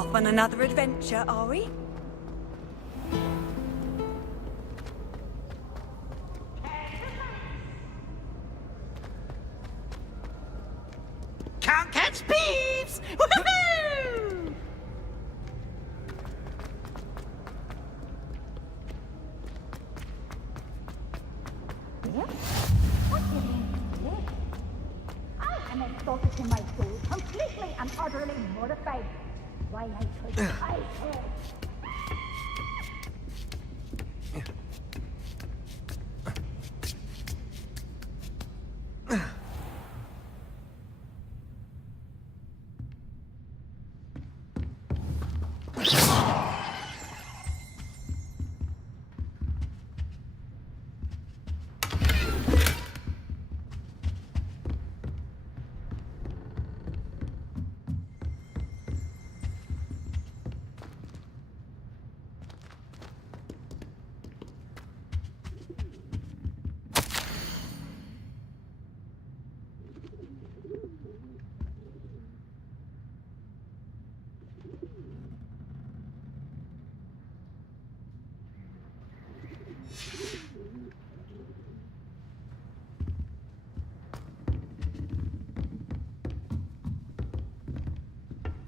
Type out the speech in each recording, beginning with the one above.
Off on another adventure, are we? Can't catch peeps! Woohoo! I am insulted in my soul, completely and utterly mortified. Why I could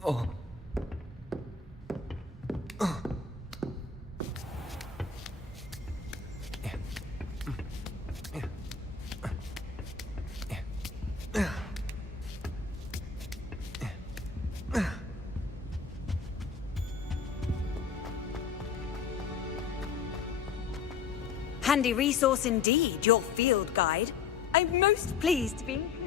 Oh. Handy resource indeed, your field guide. I'm most pleased to be included.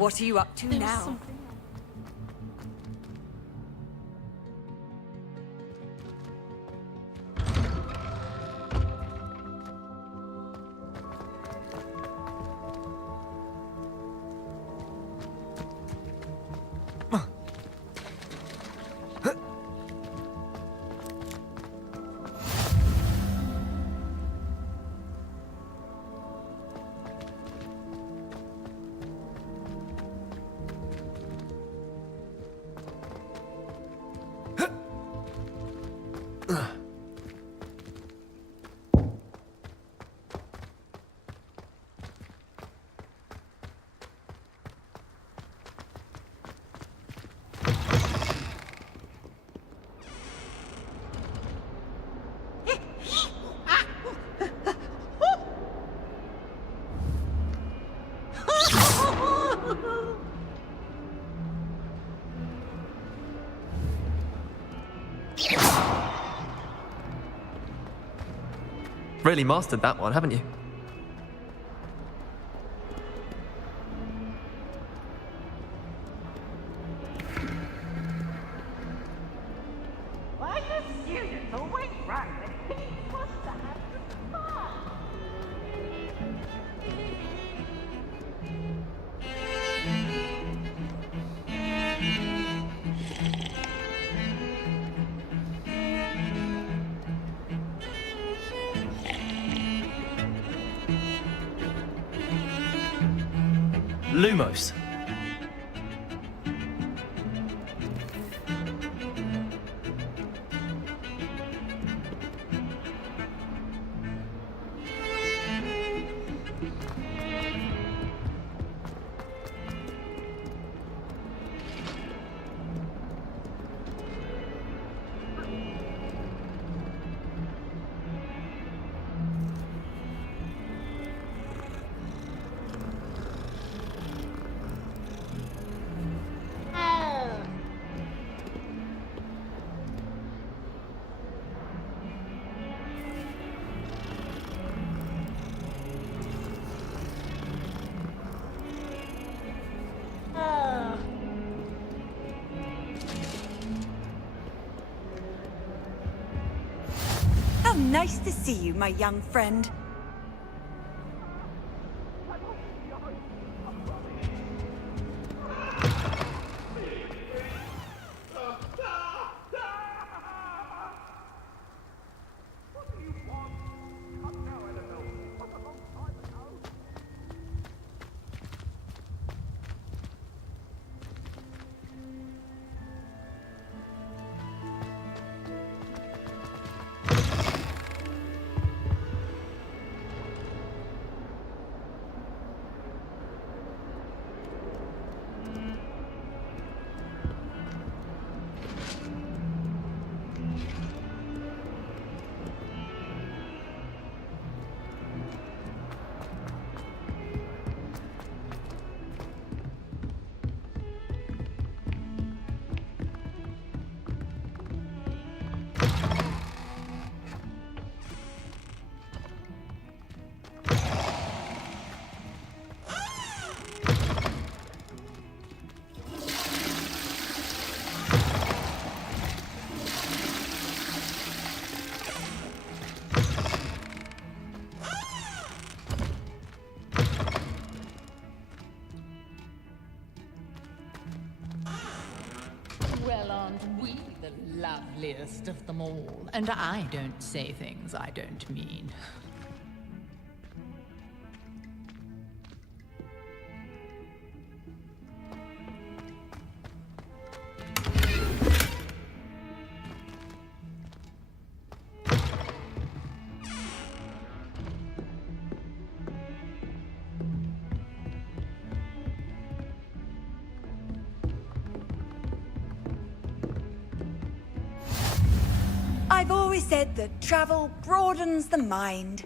What are you up to There was now? something. Really mastered that one, haven't you? Why you students always run when he's supposed to have some fun? Lumos. How nice to see you, my young friend. Well, aren't we the loveliest of them all? And I don't say things I don't mean. I've always said that travel broadens the mind.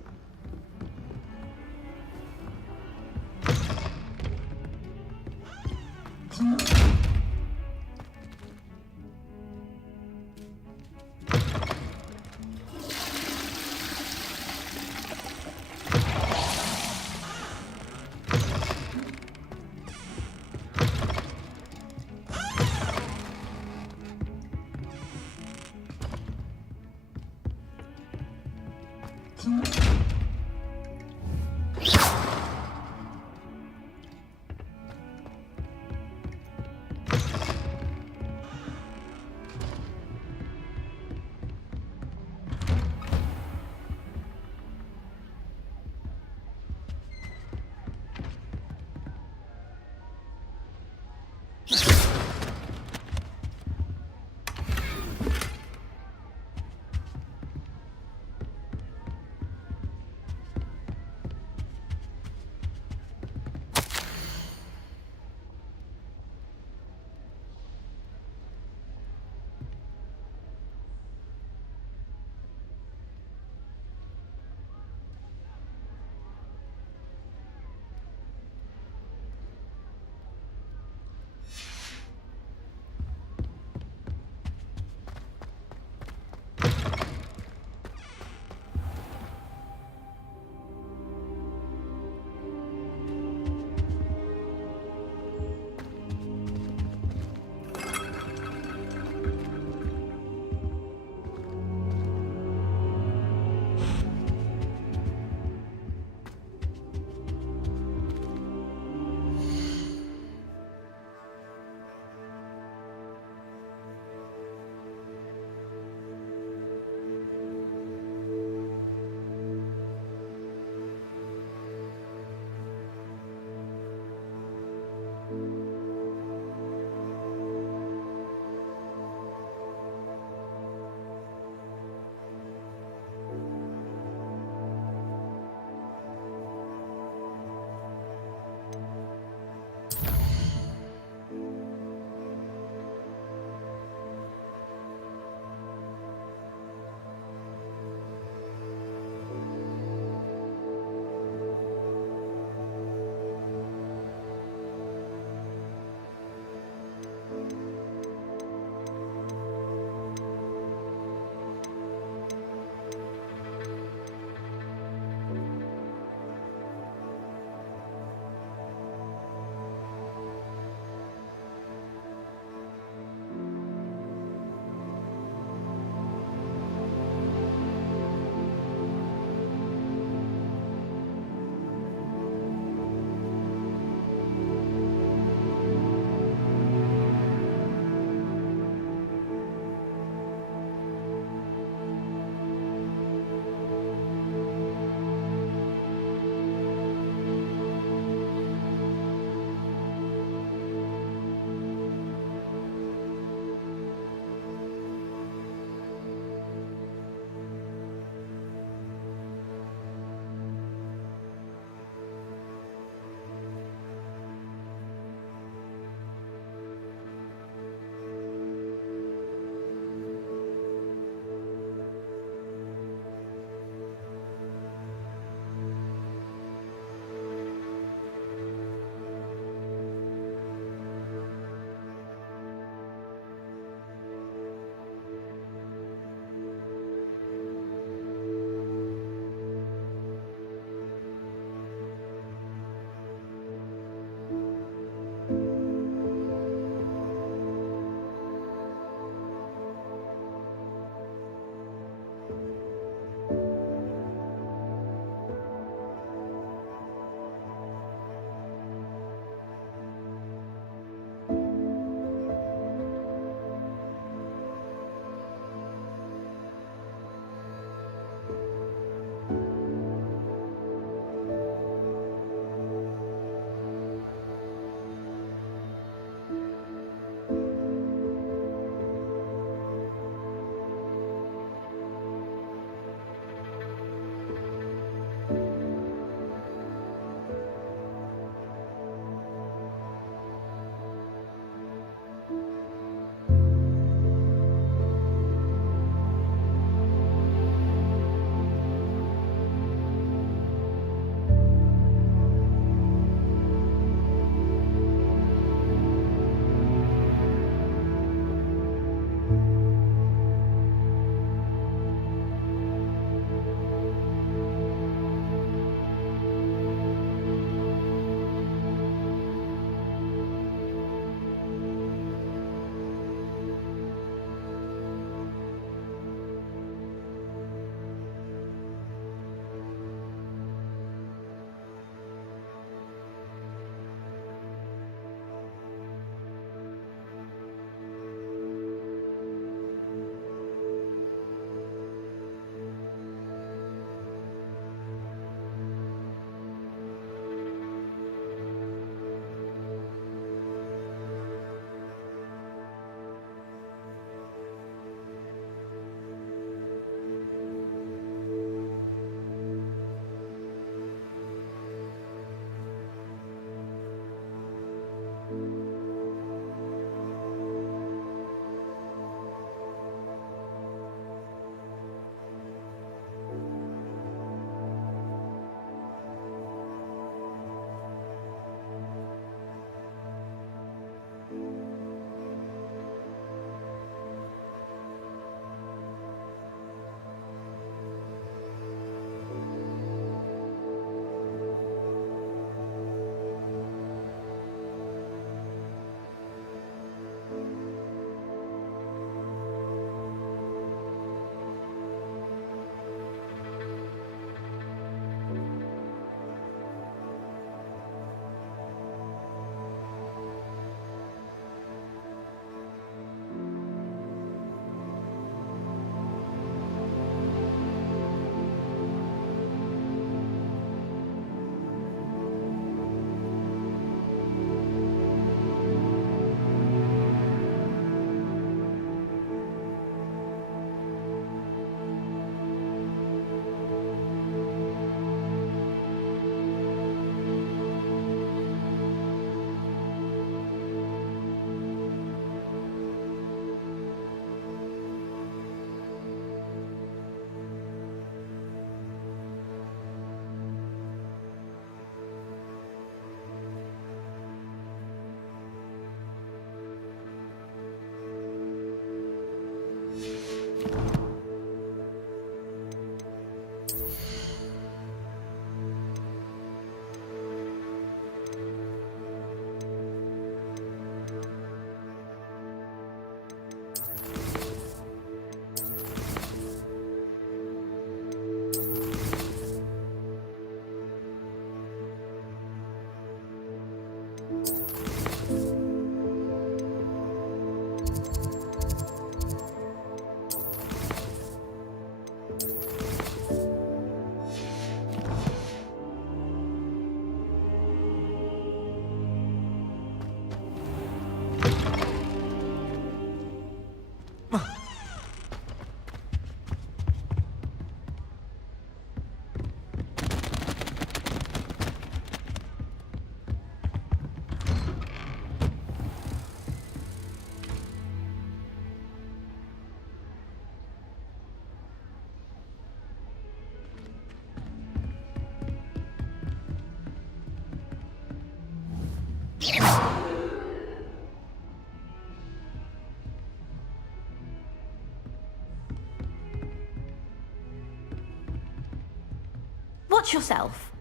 Watch yourself.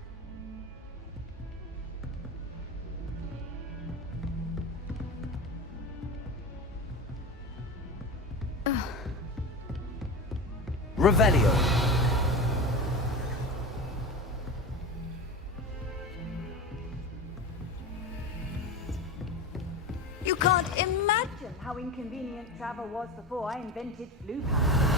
Revelio. You can't imagine how inconvenient travel was before I invented flu power.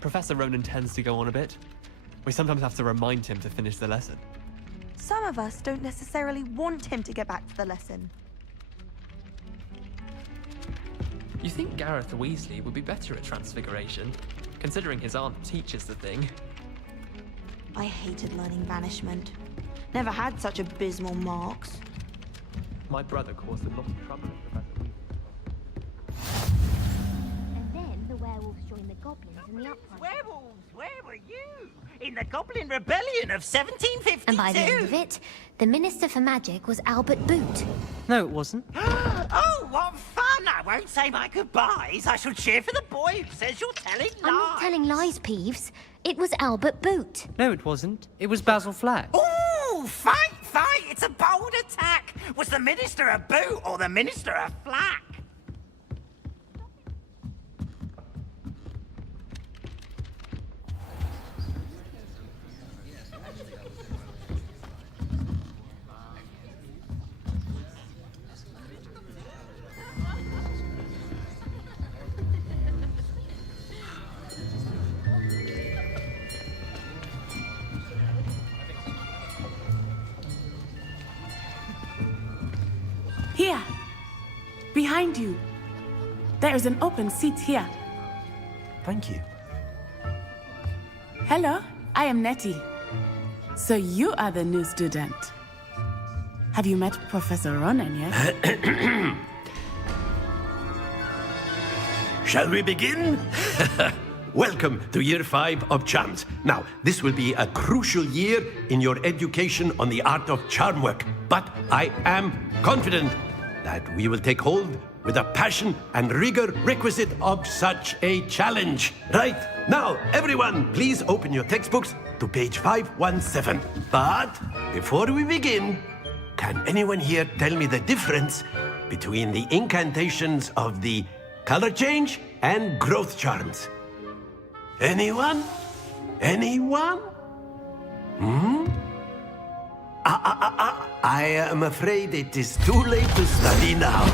Professor Ronan tends to go on a bit. We sometimes have to remind him to finish the lesson. Some of us don't necessarily want him to get back to the lesson. You think Gareth Weasley would be better at Transfiguration, considering his aunt teaches the thing? I hated learning banishment. Never had such abysmal marks. My brother caused a lot of trouble at Professor Weasley's. And then the werewolves joined the goblins in the uprising. Werewolves, where were you? In the Goblin Rebellion of 1752? And by the end of it, the Minister for Magic was Albert Boot. No, it wasn't. Oh, what fun! I won't say my goodbyes. I shall cheer for the boy who says you're telling lies. I'm not telling lies, Peeves. It was Albert Boot. No, it wasn't. It was Basil Flack. Ooh, fight! It's a bold attack. Was the Minister a boot or the Minister a flack? Here, behind you. There is an open seat here. Thank you. Hello, I am Nettie. So you are the new student. Have you met Professor Ronan yet? Shall we begin? Welcome to Year 5 of Charms. Now, this will be a crucial year in your education on the art of charm work, but I am confident that we will take hold with the passion and rigor requisite of such a challenge. Right, now, everyone, please open your textbooks to page 517. But before we begin, can anyone here tell me the difference between the incantations of the color change and growth charms? Anyone? Anyone? I am afraid it is too late to study now.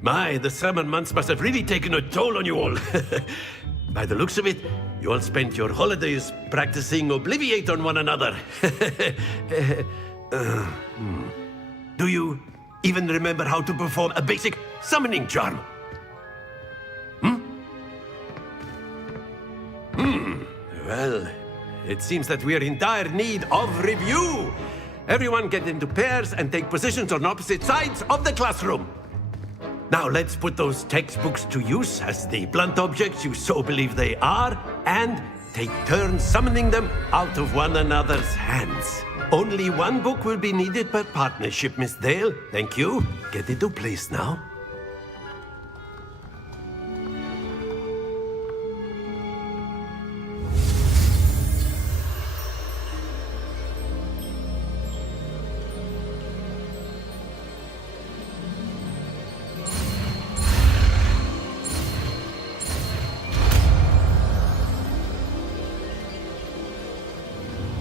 My, the summer months must have really taken a toll on you all. By the looks of it, you all spent your holidays practicing Obliviate on one another. Do you even remember how to perform a basic summoning charm? Well, it seems that we are in dire need of review. Everyone get into pairs and take positions on opposite sides of the classroom. Now let's put those textbooks to use as the blunt objects you so believe they are, and take turns summoning them out of one another's hands. Only one book will be needed per partnership, Miss Dale. Thank you. Get into place now.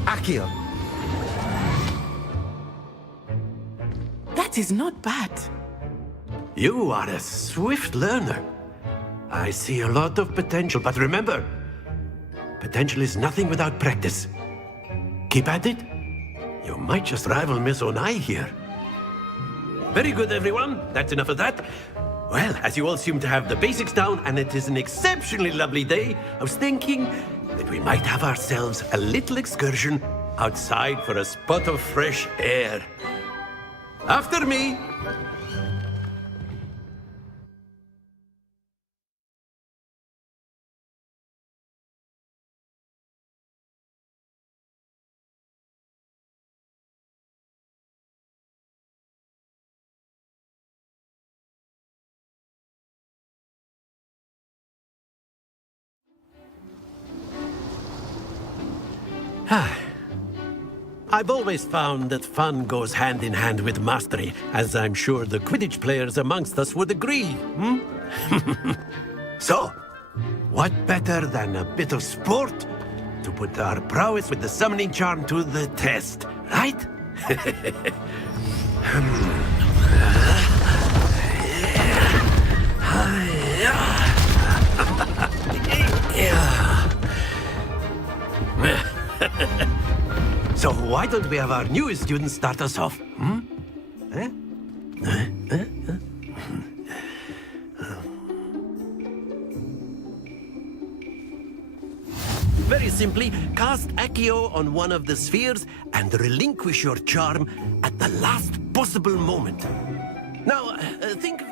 Accio. That is not bad. You are a swift learner. I see a lot of potential, but remember, potential is nothing without practice. Keep at it. You might just rival Miss Onai here. Very good, everyone. That's enough of that. Well, as you all seem to have the basics down, and it is an exceptionally lovely day, I was thinking that we might have ourselves a little excursion outside for a spot of fresh air. After me! I've always found that fun goes hand in hand with mastery, as I'm sure the Quidditch players amongst us would agree. So, what better than a bit of sport to put our prowess with the summoning charm to the test, right? So why don't we have our newest student start us off? Very simply, cast Accio on one of the spheres and relinquish your charm at the last possible moment. Now, think of...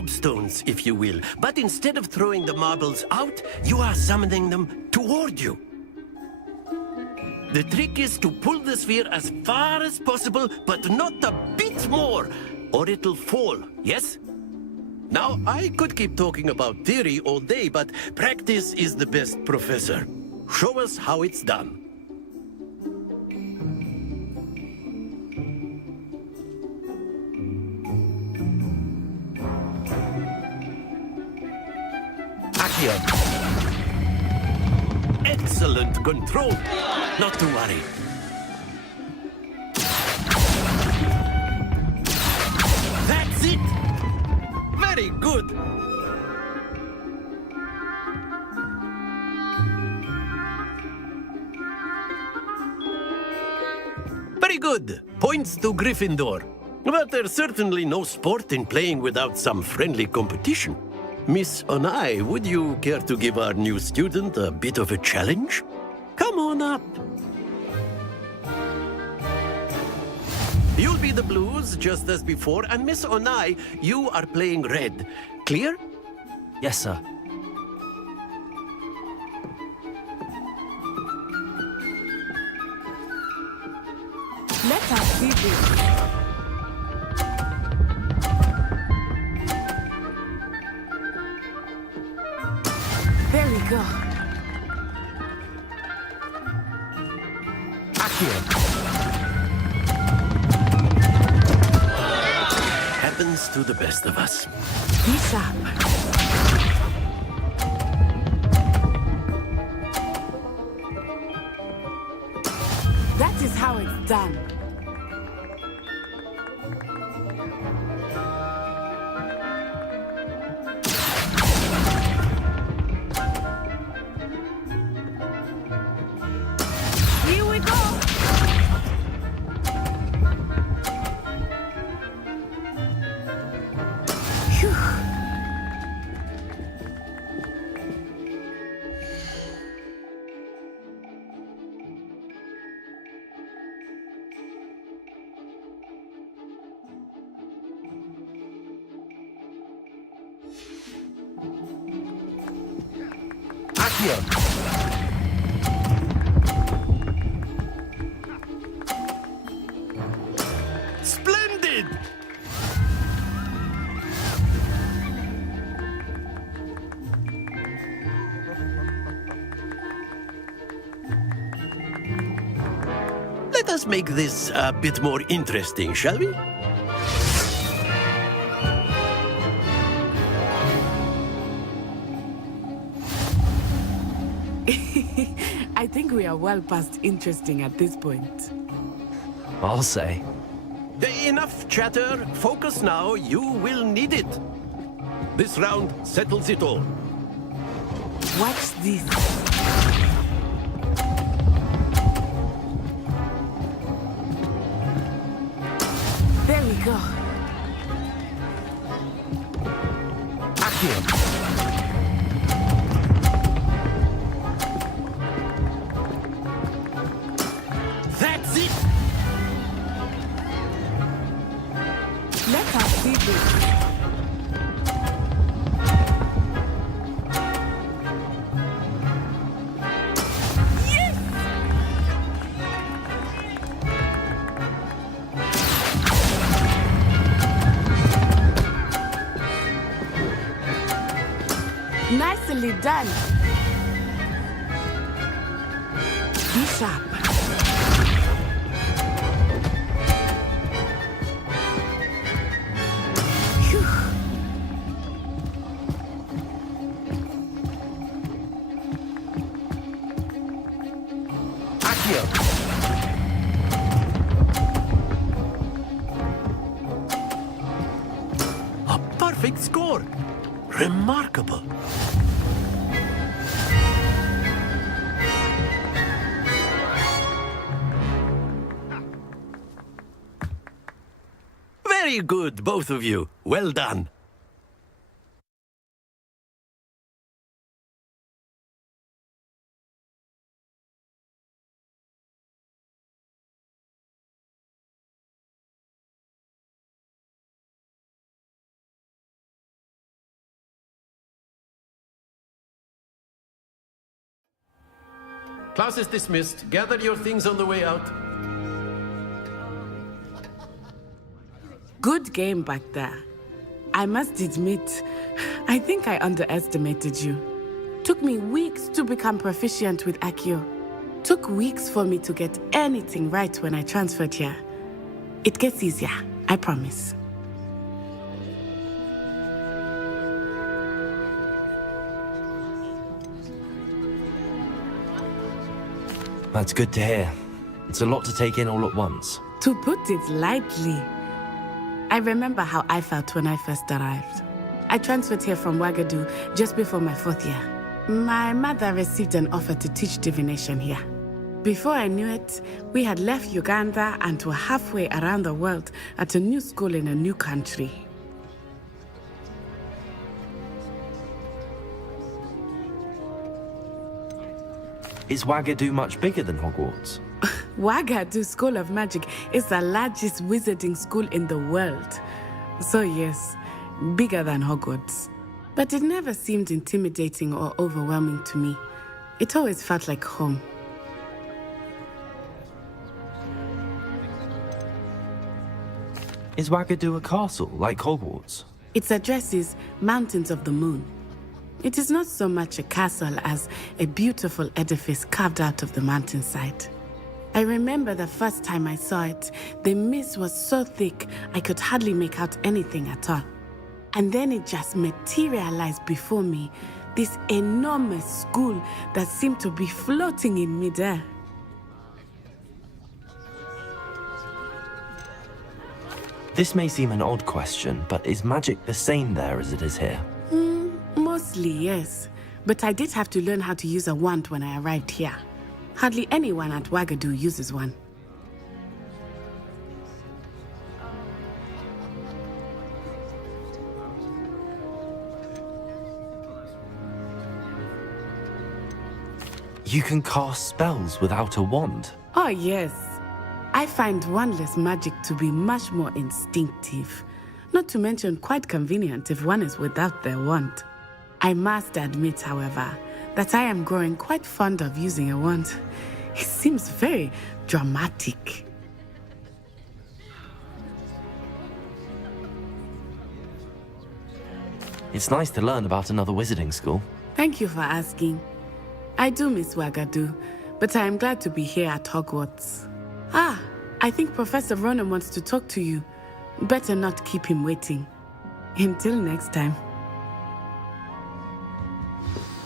gobstones, if you will. But instead of throwing the marbles out, you are summoning them toward you. The trick is to pull the sphere as far as possible, but not a bit more, or it'll fall, yes? Now, I could keep talking about theory all day, but practice is the best professor. Show us how it's done. Accio. Excellent control. Not to worry. That's it. Very good. Very good. Points to Gryffindor. But there's certainly no sport in playing without some friendly competition. Miss Onai, would you care to give our new student a bit of a challenge? Come on up. You'll be the blues, just as before, and Miss Onai, you are playing red. Clear? Yes, sir. Let us see this. There we go. Accio. Happens to the best of us. Be sharp. That is how it's done. Here we go. Phew. Accio. Splendid! Let us make this a bit more interesting, shall we? I think we are well past interesting at this point. I'll say. Enough chatter. Focus now. You will need it. This round settles it all. Watch this. There we go. Accio. That's it. Let us see this. Yes! Nicely done. Be sharp. Phew. Accio. A perfect score. Remarkable. Very good, both of you. Well done. class is dismissed. Gather your things on the way out. Good game back there. I must admit, I think I underestimated you. Took me weeks to become proficient with Accio. Took weeks for me to get anything right when I transferred here. It gets easier, I promise. That's good to hear. It's a lot to take in all at once. To put it lightly, I remember how I felt when I first arrived. I transferred here from Ouagadougou just before my 4th year. My mother received an offer to teach divination here. Before I knew it, we had left Uganda and were halfway around the world at a new school in a new country. Is Ouagadougou much bigger than Hogwarts? Ouagadougou School of Magic is the largest wizarding school in the world. So yes, bigger than Hogwarts. But it never seemed intimidating or overwhelming to me. It always felt like home. Is Ouagadougou a castle, like Hogwarts? Its address is Mountains of the Moon. It is not so much a castle as a beautiful edifice carved out of the mountainside. I remember the first time I saw it, the mist was so thick I could hardly make out anything at all. And then it just materialized before me, this enormous school that seemed to be floating in midair. This may seem an odd question, but is magic the same there as it is here? Mostly, yes. But I did have to learn how to use a wand when I arrived here. Hardly anyone at Ouagadougou uses one. You can cast spells without a wand. Oh, yes. I find wandless magic to be much more instinctive. Not to mention quite convenient if one is without their wand. I must admit, however, that I am growing quite fond of using a wand. It seems very dramatic. It's nice to learn about another wizarding school. Thank you for asking. I do miss Ouagadougou, but I am glad to be here at Hogwarts. Ah, I think Professor Ronan wants to talk to you. Better not keep him waiting. Until next time.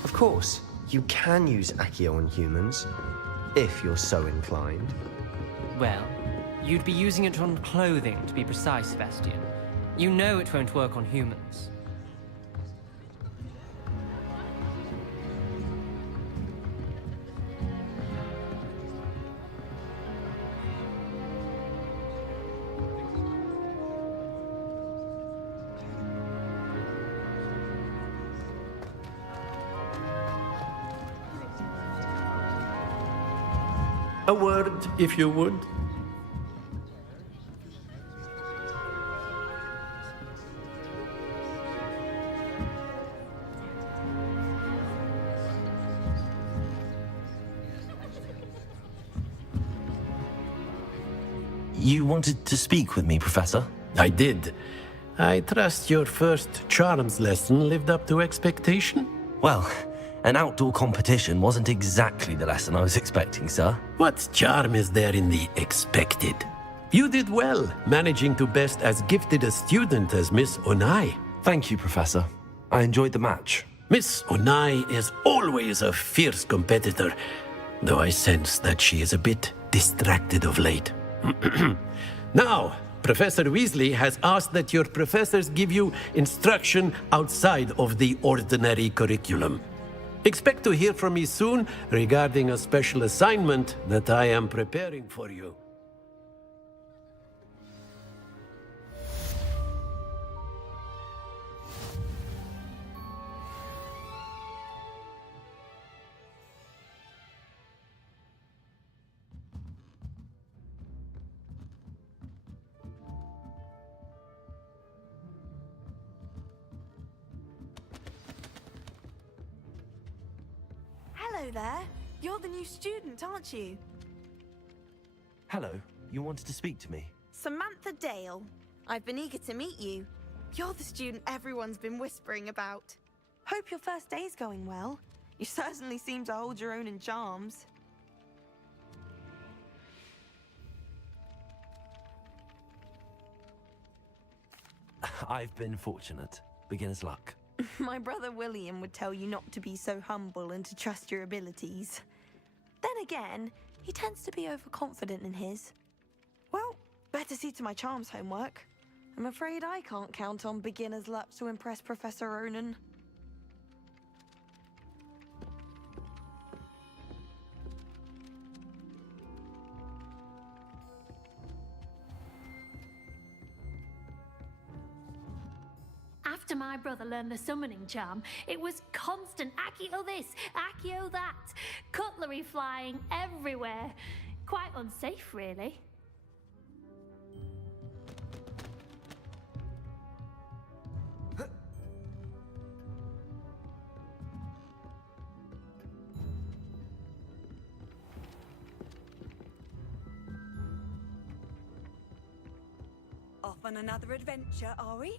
Of course, you can use Accio on humans, if you're so inclined. Well, you'd be using it on clothing, to be precise, Sebastian. You know it won't work on humans. A word, if you would. You wanted to speak with me, Professor? I did. I trust your first charms lesson lived up to expectation? Well, an outdoor competition wasn't exactly the lesson I was expecting, sir. What charm is there in the expected? You did well, managing to best as gifted a student as Miss Onai. Thank you, Professor. I enjoyed the match. Miss Onai is always a fierce competitor, though I sense that she is a bit distracted of late. Now, Professor Weasley has asked that your professors give you instruction outside of the ordinary curriculum. Expect to hear from me soon regarding a special assignment that I am preparing for you. Hello there. You're the new student, aren't you? Hello, you wanted to speak to me? Samantha Dale. I've been eager to meet you. You're the student everyone's been whispering about. Hope your first day's going well. You certainly seem to hold your own in charms. I've been fortunate. Beginner's luck. My brother William would tell you not to be so humble and to trust your abilities. Then again, he tends to be overconfident in his. Well, better see to my charms homework. I'm afraid I can't count on beginner's luck to impress Professor Ronan. After my brother learned the summoning charm, it was constant Accio this, Accio that, cutlery flying everywhere. Quite unsafe, really. Off on another adventure, are we?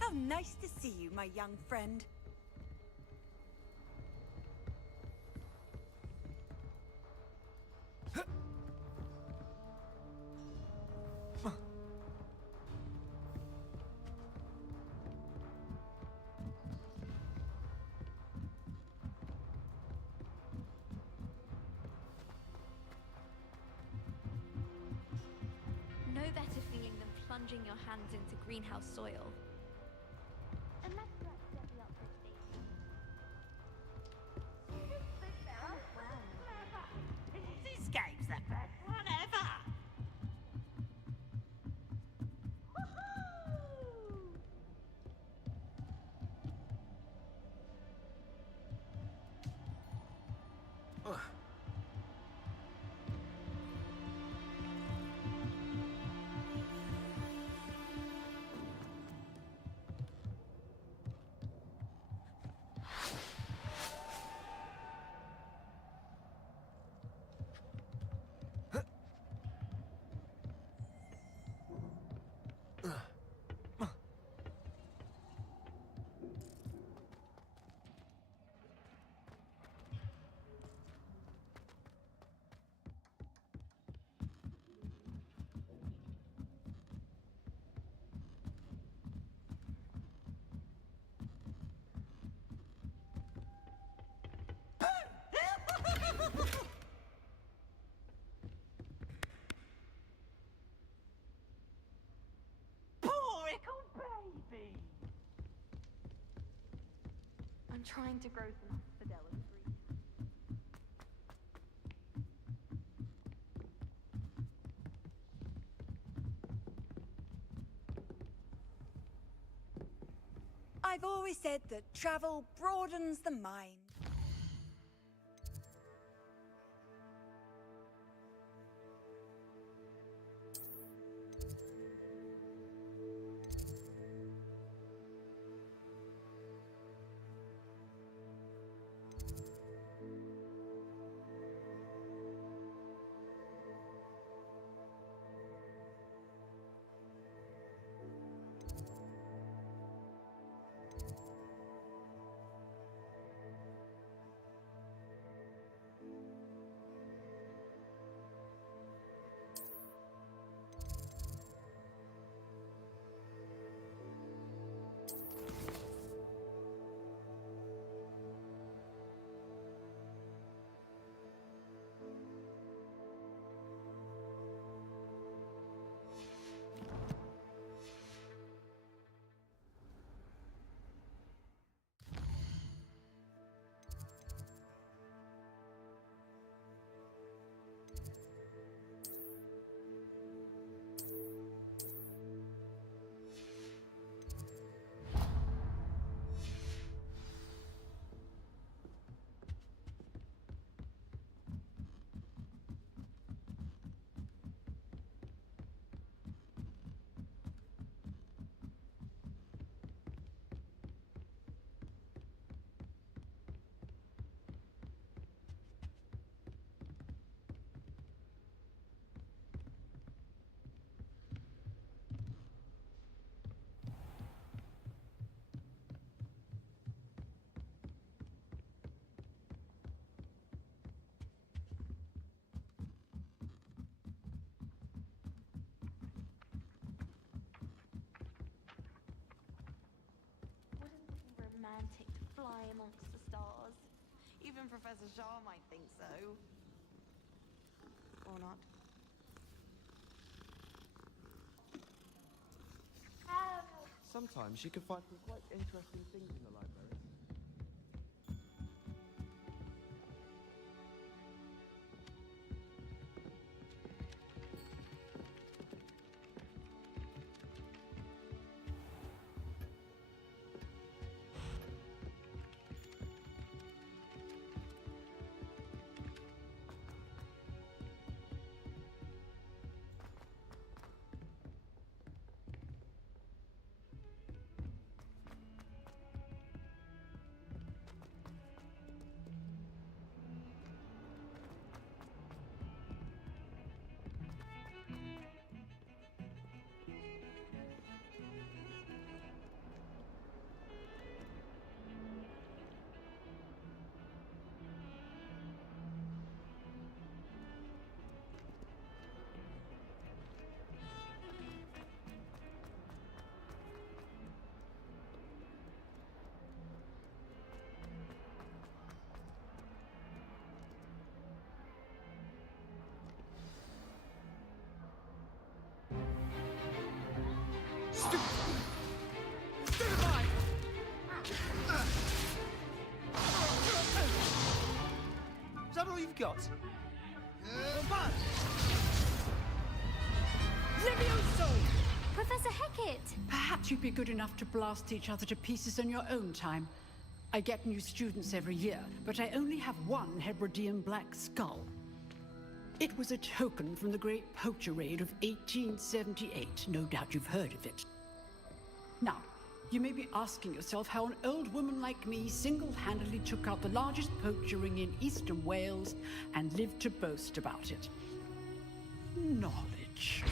How nice to see you, my young friend. No better feeling than plunging your hands into greenhouse soil. Unless you accidentally upload This game's the best one ever! Poor little baby! I'm trying to grow some asphodel and green. I've always said that travel broadens the mind. fly amongst the stars. Even Professor Shah might think so. Or not. Sometimes you can find some quite interesting things in the library. Is that all you've got? Levioso! Professor Hecat! Perhaps you'd be good enough to blast each other to pieces in your own time. I get new students every year, but I only have one Hebridean black skull. It was a token from the Great Poacher Raid of 1878. No doubt you've heard of it. Now, you may be asking yourself how an old woman like me single-handedly took out the largest poacher ring in eastern Wales and lived to boast about it. Knowledge.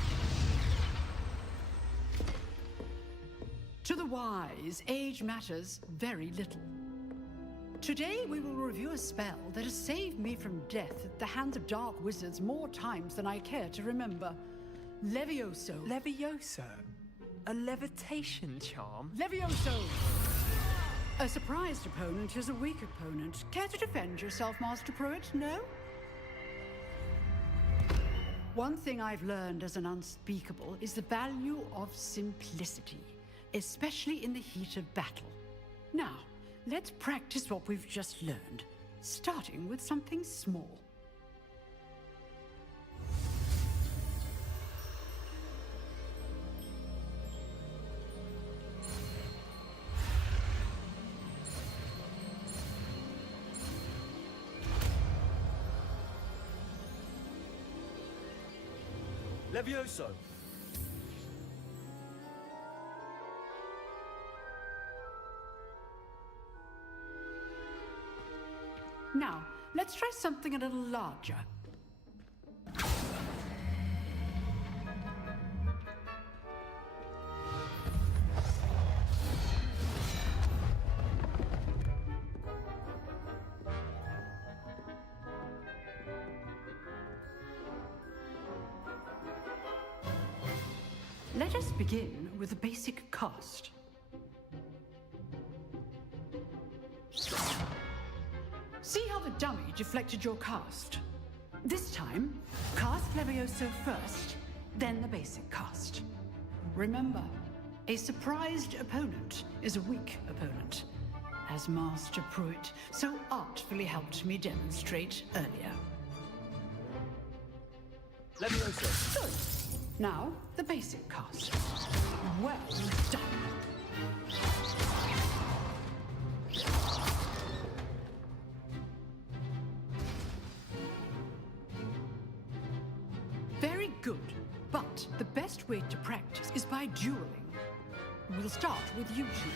To the wise, age matters very little. Today we will review a spell that has saved me from death at the hands of dark wizards more times than I care to remember. Levioso. Levioso? A levitation charm? Levioso! A surprised opponent is a weak opponent. Care to defend yourself, Master Pruitt? No? One thing I've learned as an unspeakable is the value of simplicity, especially in the heat of battle. Now, let's practice what we've just learned, starting with something small. Levioso! Now, let's try something a little larger. Let us begin with a basic cast. See how the dummy deflected your cast? This time, cast Levioso first, then the basic cast. Remember, a surprised opponent is a weak opponent, as Master Pruitt so artfully helped me demonstrate earlier. Levioso! Good. Now, the basic cast. Well done. Very good, but the best way to practice is by dueling. We'll start with you two.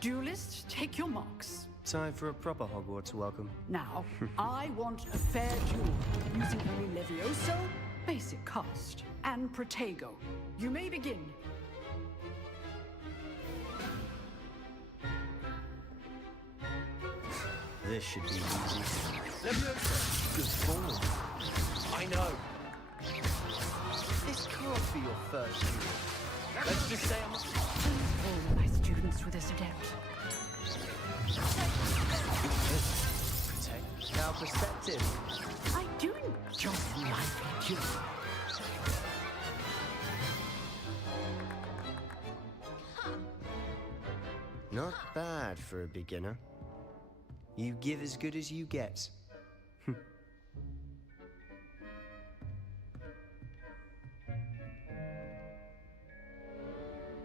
Duelists, take your marks. Time for a proper Hogwarts welcome. Now, I want a fair duel, using only Levioso, basic cast, and Protego. You may begin. This should be easy. Levioso! Good form. I know. This can't be your first duel. Let's just say I'm... All my students with this adept. now perspective. I do enjoy life duel. Not bad for a beginner. You give as good as you get.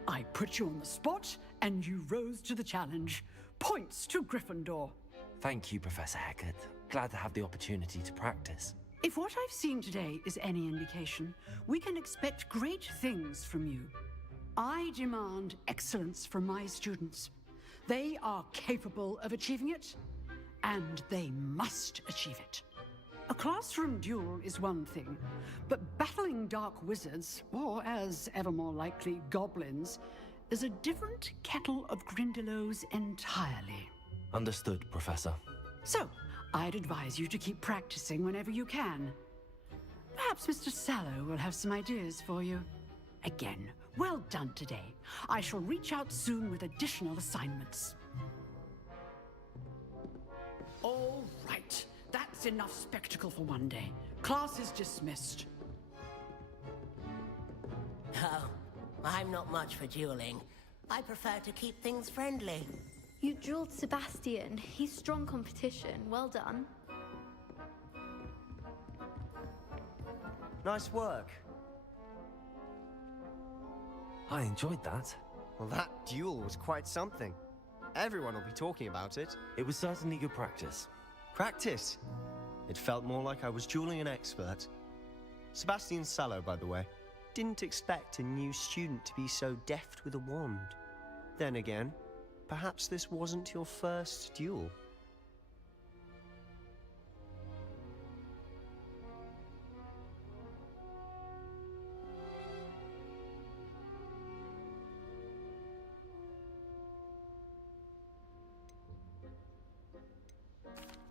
I put you on the spot, and you rose to the challenge. Points to Gryffindor. Thank you, Professor Hecat. Glad to have the opportunity to practice. If what I've seen today is any indication, we can expect great things from you. I demand excellence from my students. They are capable of achieving it, and they must achieve it. A classroom duel is one thing, but battling dark wizards, or as ever more likely, goblins, is a different kettle of Grindylows entirely. Understood, Professor. So, I'd advise you to keep practicing whenever you can. Perhaps Mr. Sallow will have some ideas for you. Again, well done today. I shall reach out soon with additional assignments. All right. That's enough spectacle for one day. Class is dismissed. Oh, I'm not much for dueling. I prefer to keep things friendly. You dueled Sebastian. He's strong competition. Well done. Nice work. I enjoyed that. Well, that duel was quite something. Everyone will be talking about it. It was certainly good practice. Practice? It felt more like I was dueling an expert. Sebastian Sallow, by the way. Didn't expect a new student to be so deft with a wand. Then again, perhaps this wasn't your first duel.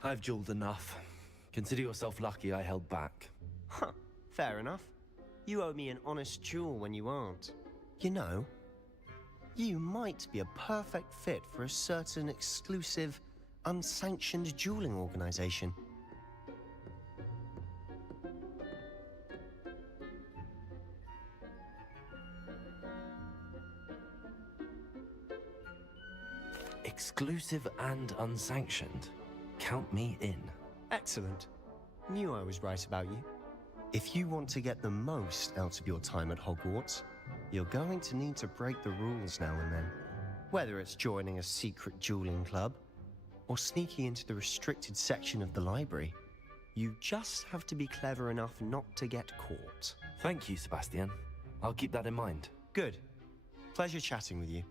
I've dueled enough. Consider yourself lucky I held back. Huh, fair enough. You owe me an honest duel when you aren't. You know, you might be a perfect fit for a certain exclusive, unsanctioned dueling organization. Exclusive and unsanctioned. Count me in. Excellent. Knew I was right about you. If you want to get the most out of your time at Hogwarts, you're going to need to break the rules now and then. Whether it's joining a secret dueling club, or sneaking into the restricted section of the library, you just have to be clever enough not to get caught. Thank you, Sebastian. I'll keep that in mind. Good. Pleasure chatting with you.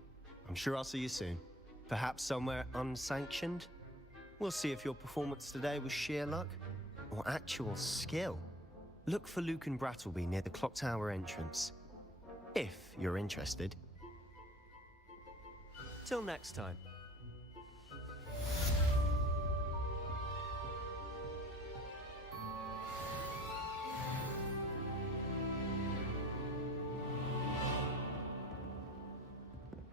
I'm sure I'll see you soon. Perhaps somewhere unsanctioned? We'll see if your performance today was sheer luck or actual skill. Look for Luke and Brattleby near the clock tower entrance, if you're interested. Till next time.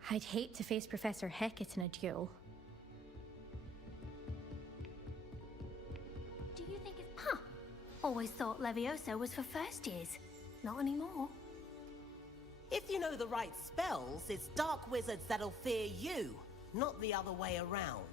I'd hate to face Professor Hecat in a duel. Do you think it's... Huh. Always thought Levioso was for first years. Not anymore. If you know the right spells, it's dark wizards that'll fear you, not the other way around.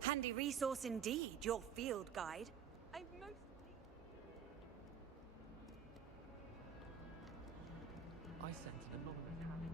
Handy resource indeed, your field guide. I'm most I sent an anonymous hand.